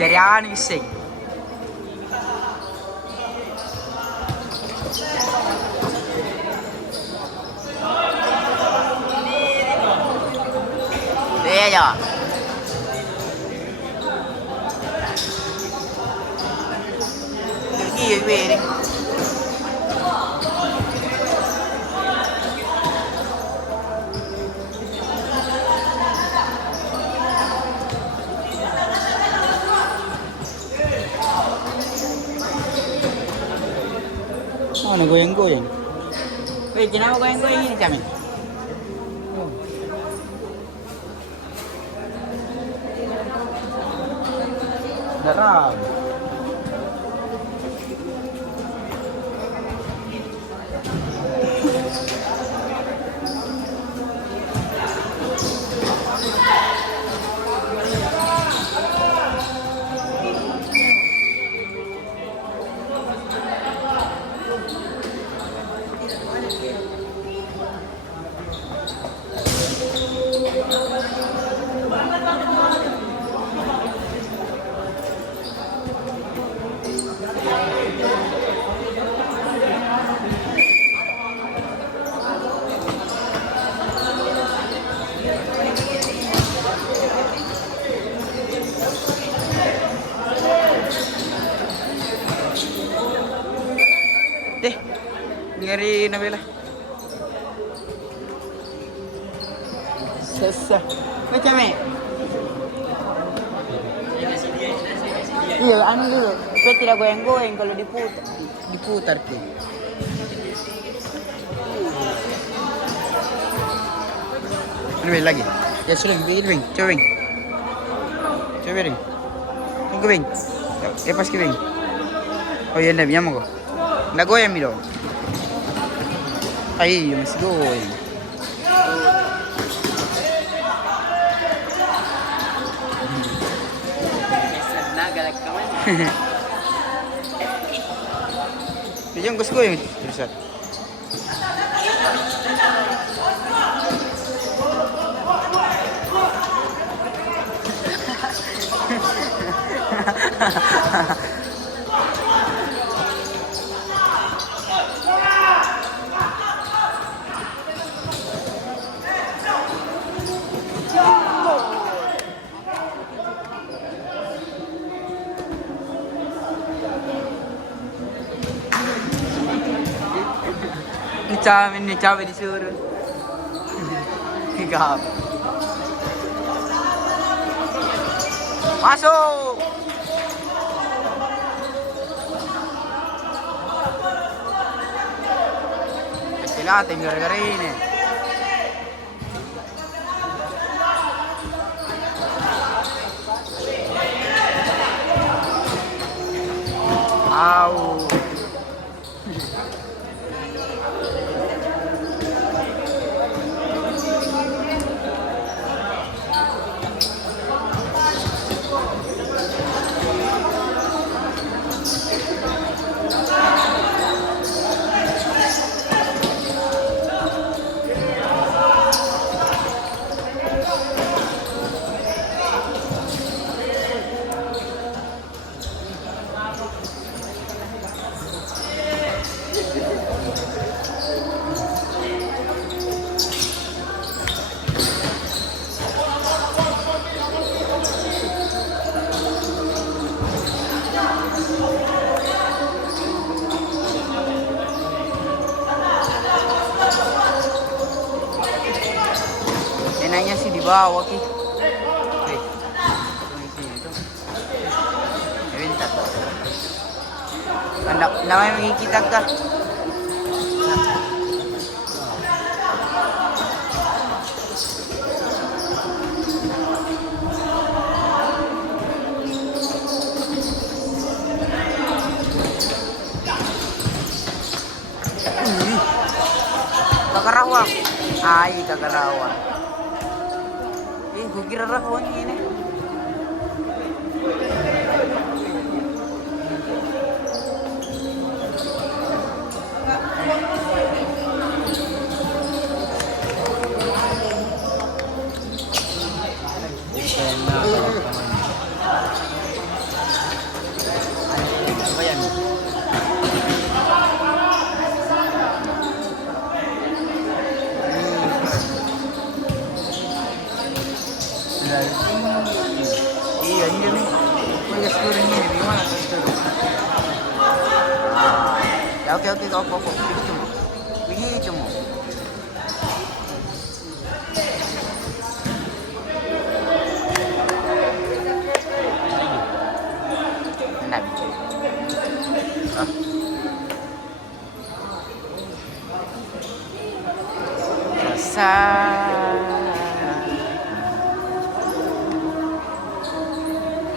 Dari anu sih. Iya. Iya, beri. Mana goyang-goyang? Weh, kenapa goyang-goyang ini kami? Garam. Deh, ngeri Nabila. Sesah. Macam ni. Iya, anu dulu. Supaya tidak goyang-goyang kalau diputar tuh. Ini lagi. Ya sudah, bikin coba Bing. Coba Bing. Tunggu Bing. Ya pas Bing. Oh iya, ya mau kok. Nggak goyang mi dong. Ay, masih goyang. Dia gus goyang terus. Ini cabai disuruh. Gap. Masuk. Kecilatin gara-gara ini. Au. Enaknya sih di bawah ki. Bentar. Namanya bagi kita kah? Kakarawang. Ay, kakarawang. Gue kira rawang ini. Oiga, siguro niya, bagaimana sa siguro? Ya, oke, opo. Begitu mo. Begitu mo. Enak. Ah.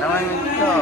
Naman ito.